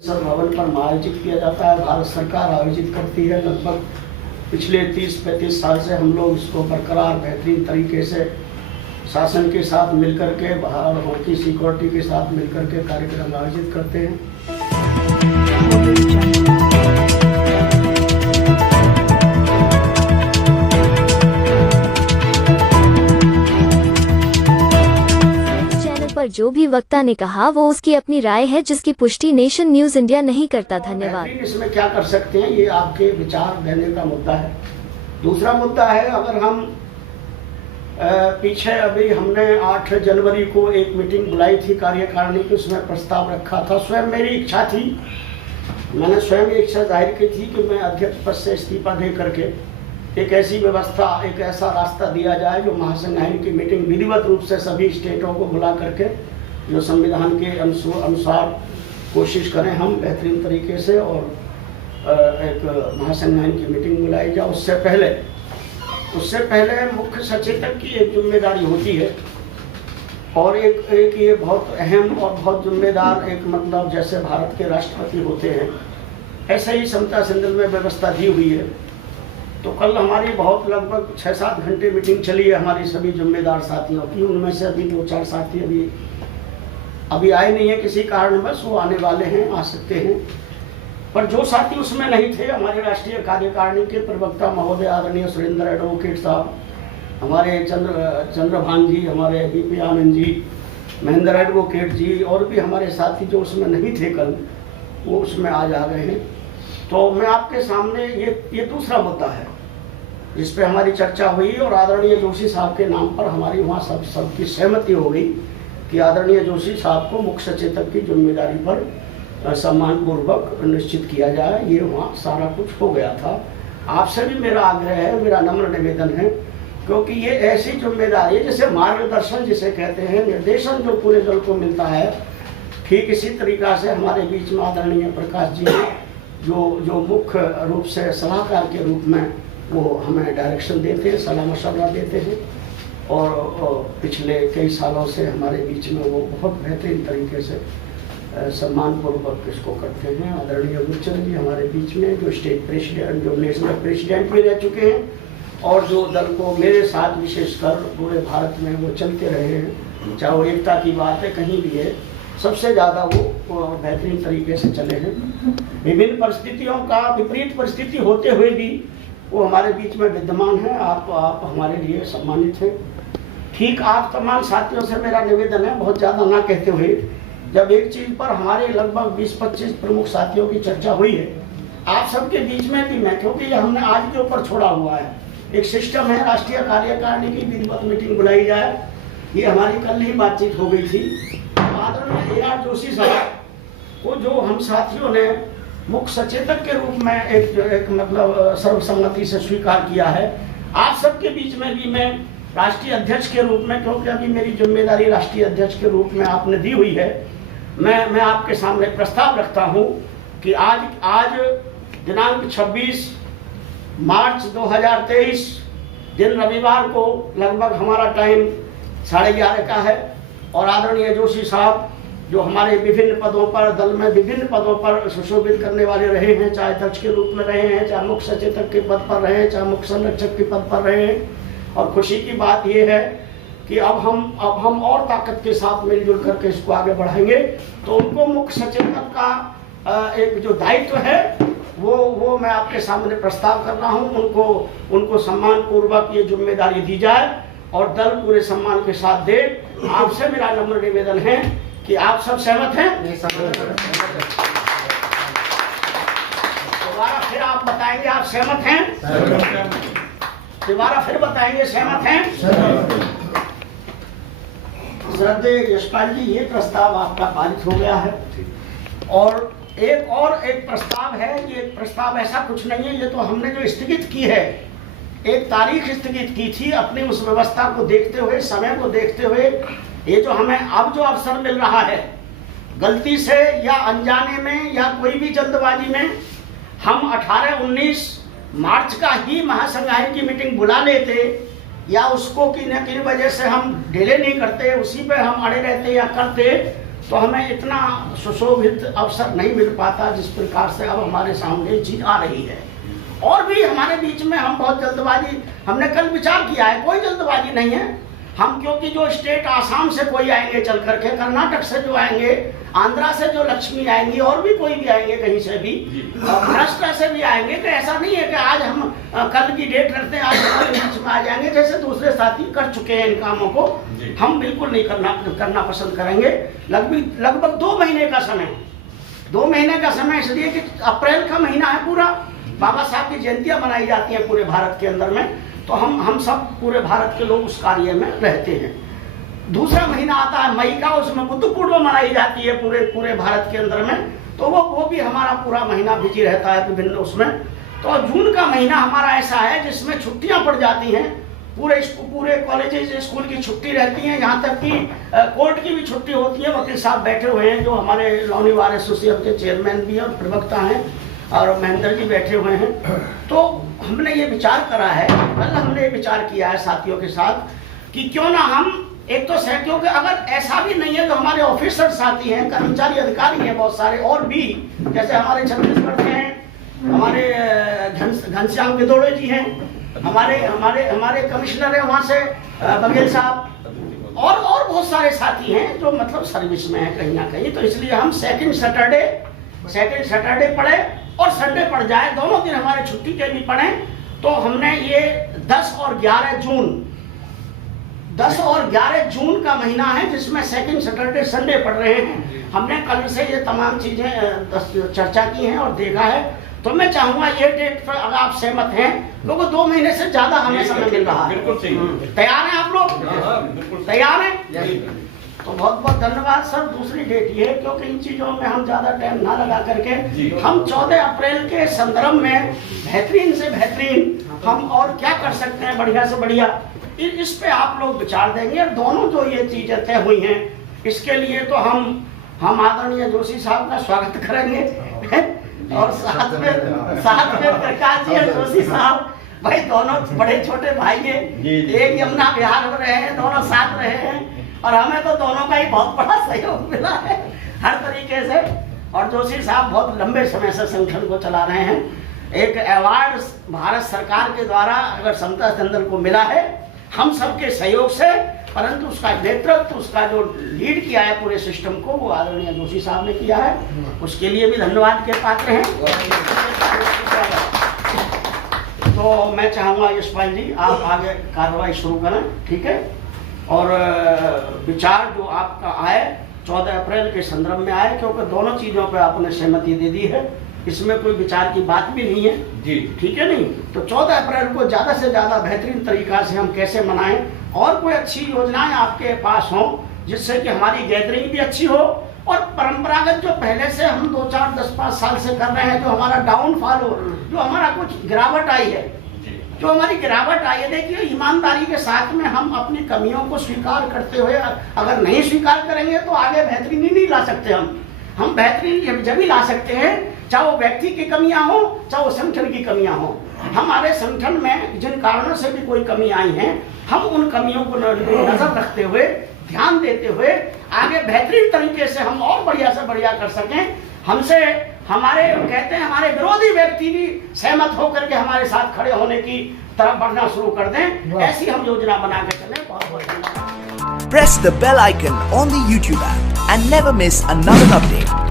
संसद भवन पर आयोजित किया जाता है। भारत सरकार आयोजित करती है। लगभग पिछले 30-35 साल से हम लोग इसको बरकरार बेहतरीन तरीके से शासन के साथ मिलकर के, वहाँ की सिक्योरिटी के साथ मिलकर के कार्यक्रम आयोजित करते हैं। पर जो भी वक्ता ने कहा वो उसकी अपनी राय है, जिसकी पुष्टि नेशन न्यूज इंडिया नहीं करता। धन्यवाद। इसमें क्या कर सकते हैं, ये आपके विचार देने का मुद्दा है। दूसरा मुद्दा है, अगर हम पीछे अभी हमने 8 जनवरी को एक मीटिंग बुलाई थी कार्यकारिणी की, उसमें प्रस्ताव रखा था। स्वयं मेरी इच्छा थी, मैंने स्वयं इच्छा जाहिर की थी कि मैं अध्यक्ष पद से इस्तीफा दे करके एक ऐसी व्यवस्था, एक ऐसा रास्ता दिया जाए जो महासंघ आईन की मीटिंग विधिवत रूप से सभी स्टेटों को बुला करके जो संविधान के अनुसार कोशिश करें हम बेहतरीन तरीके से, और एक महासंघ आईन की मीटिंग बुलाई जाए। उससे पहले मुख्य सचेतक की एक जिम्मेदारी होती है, और एक ये बहुत अहम और बहुत जिम्मेदार, एक मतलब जैसे भारत के राष्ट्रपति होते हैं ऐसे ही समता सदन में व्यवस्था दी हुई है। तो कल हमारी बहुत लगभग 6-7 घंटे मीटिंग चली है हमारी सभी जिम्मेदार साथियों की। उनमें से अभी 2-4 साथी अभी आए नहीं है किसी कारणवश, वो आने वाले हैं, आ सकते हैं। पर जो साथी उसमें नहीं थे, हमारे राष्ट्रीय कार्यकारिणी के प्रवक्ता महोदय आदरणीय सुरेंद्र एडवोकेट साहब, हमारे चंद्रभान जी, हमारे बीपी आनंद जी, महेंद्र एडवोकेट जी, और भी हमारे साथी जो उसमें नहीं थे कल, वो उसमें आज आ गए हैं। तो मैं आपके सामने ये दूसरा मुद्दा है जिस पे हमारी चर्चा हुई, और आदरणीय जोशी साहब के नाम पर हमारी वहाँ सबकी सहमति हो गई कि आदरणीय जोशी साहब को मुख्य सचेतक की जिम्मेदारी पर सम्मानपूर्वक निश्चित किया जाए। ये वहाँ सारा कुछ हो गया था। आपसे भी मेरा आग्रह है, मेरा नम्र निवेदन है, क्योंकि ये ऐसी जिम्मेदारी है जैसे मार्गदर्शन जिसे कहते हैं, निर्देशन जो पूरे दल को मिलता है, ठीक इसी तरीका से हमारे बीच में आदरणीय प्रकाश जी जो मुख्य रूप से सलाहकार के रूप में वो हमें डायरेक्शन देते हैं, सलाह मशवरा देते हैं, और पिछले कई सालों से हमारे बीच में वो बहुत बेहतरीन तरीके से सम्मानपूर्वक इसको करते हैं। आदरणीय गुरचरण जी हमारे बीच में जो स्टेट प्रेसिडेंट, जो नेशनल प्रेसिडेंट भी रह चुके हैं, और जो दल को मेरे साथ विशेषकर पूरे भारत में वो चलते रहे हैं, चाहे वो एकता की बात है कहीं भी है, सबसे ज़्यादा वो बेहतरीन तरीके से चले हैं। विभिन्न परिस्थितियों का, विपरीत परिस्थिति होते हुए भी वो हमारे बीच में विद्यमान है। आप हमारे लिए सम्मानित हैं। ठीक आप तमाम साथियों से मेरा निवेदन है, बहुत ज़्यादा ना कहते हुए, जब एक चीज़ पर हमारे लगभग 20-25 प्रमुख साथियों की चर्चा हुई है, आप सबके बीच में भी मैं, क्योंकि ये हमने आज के ऊपर छोड़ा हुआ है, एक सिस्टम है राष्ट्रीय कार्यकारिणी की विधिवत मीटिंग बुलाई जाए, ये हमारी कल ही बातचीत हो गई थी। आदरणीय AR जोशी साहब को जो हम साथियों ने मुख्य सचेतक के रूप में एक मतलब सर्वसम्मति से स्वीकार किया है, आप सबके बीच में भी मैं राष्ट्रीय अध्यक्ष के रूप में, क्योंकि अभी मेरी जिम्मेदारी राष्ट्रीय अध्यक्ष के रूप में आपने दी हुई है, मैं आपके सामने प्रस्ताव रखता हूं कि आज दिनांक 26 मार्च 2023 दिन रविवार को लगभग हमारा टाइम 11:30 का है, और आदरणीय जोशी साहब जो हमारे विभिन्न पदों पर, दल में विभिन्न पदों पर सुशोभित करने वाले रहे हैं, चाहे अध्यक्ष के रूप में रहे हैं, चाहे मुख्य सचेतक के पद पर रहे हैं, चाहे मुख्य संरक्षक के पद पर रहे हैं, और खुशी की बात यह है कि अब हम और ताकत के साथ मिलजुल करके इसको आगे बढ़ाएंगे। तो उनको मुख्य सचेतक का एक जो दायित्व है वो मैं आपके सामने प्रस्ताव कर रहा हूँ। उनको सम्मान पूर्वक ये जिम्मेदारी दी जाए, और दल पूरे सम्मान के साथ दे। आपसे मेरा नम्र निवेदन है कि आप सब सहमत हैं? दोबारा फिर आप बताएंगे आप सहमत हैं? दोबारा फिर बताएंगे सहमत हैं? श्रद्धेय यशपाल जी, ये प्रस्ताव आपका पारित हो गया है, और एक प्रस्ताव है। ये प्रस्ताव ऐसा कुछ नहीं है, ये तो हमने जो स्थगित की है, एक तारीख स्थगित की थी अपनी उस व्यवस्था को देखते हुए, समय को देखते हुए। ये जो हमें अब जो अवसर मिल रहा है, गलती से या अनजाने में या कोई भी जल्दबाजी में हम 18-19 मार्च का ही महासंघ आईन की मीटिंग बुला लेते, या उसको किन वजह से हम डिले नहीं करते, उसी पे हम अड़े रहते या करते, तो हमें इतना सुशोभित अवसर नहीं मिल पाता जिस प्रकार से अब हमारे सामने ये चीज आ रही है। और भी हमारे बीच में हम बहुत जल्दबाजी, हमने कल विचार किया है, कोई जल्दबाजी नहीं है हम, क्योंकि जो स्टेट आसाम से कोई आएंगे चल करके, कर्नाटक से जो आएंगे, आंध्रा से जो लक्ष्मी आएंगी, और भी कोई भी आएंगे कहीं से भी, महाराष्ट्र से भी आएंगे, तो ऐसा नहीं है कि आज हम कल की डेट रखते हैं, आज हमारे बीच में आ जाएंगे, जैसे दूसरे साथी कर चुके हैं इन कामों को, हम बिल्कुल नहीं करना पसंद करेंगे। लगभग 2 महीने का समय, 2 महीने का समय इसलिए कि अप्रैल का महीना है पूरा, बाबा साहब की जयंतियां मनाई जाती हैं पूरे भारत के अंदर में, तो हम सब पूरे भारत के लोग उस कार्य में रहते हैं। दूसरा महीना आता है मई का, उसमें बुद्ध पूर्णिमा मनाई जाती है पूरे भारत के अंदर में, तो वो भी हमारा पूरा महीना बिजी रहता है विभिन्न उसमें। तो जून का महीना हमारा ऐसा है जिसमें छुट्टियां पड़ जाती हैं, पूरे कॉलेजेस स्कूल की छुट्टी रहती है, यहाँ तक कि कोर्ट की भी छुट्टी होती है। वकील साहब बैठे हुए हैं जो हमारे लॉनी बार एसोसिएशन के चेयरमैन भी और प्रवक्ता हैं, और महेंद्र जी बैठे हुए हैं। तो हमने ये विचार करा है, कल हमने ये विचार किया है साथियों के साथ कि क्यों ना हम एक तो क्योंकि अगर ऐसा भी नहीं है तो हमारे ऑफिसर साथी हैं, कर्मचारी अधिकारी हैं बहुत सारे, और भी जैसे हमारे छत्तीसगढ़ के हैं, हमारे घनश्याम गिदोड़े जी हैं, हमारे कमिश्नर हैं वहाँ से बघेल साहब, और बहुत सारे साथी हैं जो मतलब सर्विस में हैं कहीं ना कहीं। तो इसलिए हम सेकंड सैटरडे पढ़े और संडे पड़ जाए, दोनों दिन हमारे छुट्टी के भी पड़े। तो हमने ये 10 और 11 जून का महीना है जिसमें सेकंड सैटरडे संडे पड़ रहे हैं। हमने कल से ये तमाम चीजें चर्चा की हैं और देखा है, तो मैं चाहूंगा ये डेट पर अगर आप सहमत हैं, क्योंकि 2 महीने से ज्यादा हमें समय मिल रहा है। बिल्कुल सही। तैयार हैं आप लोग? तैयार हैं? तो बहुत बहुत धन्यवाद सर। दूसरी डेट ये, क्योंकि इन चीजों में हम ज्यादा टाइम ना लगा करके, हम 14 अप्रैल के संदर्भ में बेहतरीन से बेहतरीन हम और क्या कर सकते हैं, बढ़िया से बढ़िया, इस पे आप लोग विचार देंगे। और दोनों जो ये चीजें तय हुई हैं, इसके लिए तो हम आदरणीय जोशी साहब का स्वागत करेंगे, और साथ में प्रकाश जी और जोशी साहब, भाई दोनों बड़े छोटे भाई हैं, एक यमुना बिहार में रहे हैं, दोनों साथ रहे हैं, और हमें तो दोनों का ही बहुत बड़ा सहयोग मिला है हर तरीके से। और जोशी साहब बहुत लंबे समय से संगठन को चला रहे हैं। एक अवार्ड भारत सरकार के द्वारा अगर समता चंद्र को मिला है हम सबके सहयोग से, परंतु उसका नेतृत्व, उसका जो लीड किया है पूरे सिस्टम को, वो आदरणीय जोशी साहब ने किया है, उसके लिए भी धन्यवाद के पात्र हैं। तो मैं चाहूंगा यशपाल जी आप आगे कार्रवाई शुरू करें, ठीक है। और विचार जो आपका आए 14 अप्रैल के संदर्भ में आए, क्योंकि दोनों चीजों पर आपने सहमति दे दी है, इसमें कोई विचार की बात भी नहीं है जी, ठीक है नहीं। तो 14 अप्रैल को ज्यादा से ज्यादा बेहतरीन तरीका से हम कैसे मनाएं, और कोई अच्छी योजनाएं आपके पास हो जिससे कि हमारी गैदरिंग भी अच्छी हो, और परंपरागत जो पहले से हम 2, 4, 10, 5 साल से कर रहे हैं, जो हमारा डाउनफॉल हो, जो हमारा कुछ गिरावट आई है, जो हमारी गिरावट आई है, देखिए ईमानदारी के साथ में हम अपनी कमियों को स्वीकार करते हुए, अगर नहीं स्वीकार करेंगे तो आगे बेहतरीन नहीं ला सकते। हम बेहतरीन जब ही ला सकते हैं, चाहे वो व्यक्ति की कमियां हो, चाहे वो संगठन की कमियां हो। हमारे संगठन में जिन कारणों से भी कोई कमी आई है, हम उन कमियों को नजर रखते हुए, ध्यान देते हुए आगे बेहतरीन तरीके से हम और बढ़िया से बढ़िया कर सकें। हमसे हमारे कहते हैं हमारे विरोधी व्यक्ति भी सहमत होकर के हमारे साथ खड़े होने की तरफ बढ़ना शुरू कर दें, ऐसी हम योजना बना के चलें। बहुत बहुत धन्यवाद। Press the bell icon on the YouTube app and never miss another update.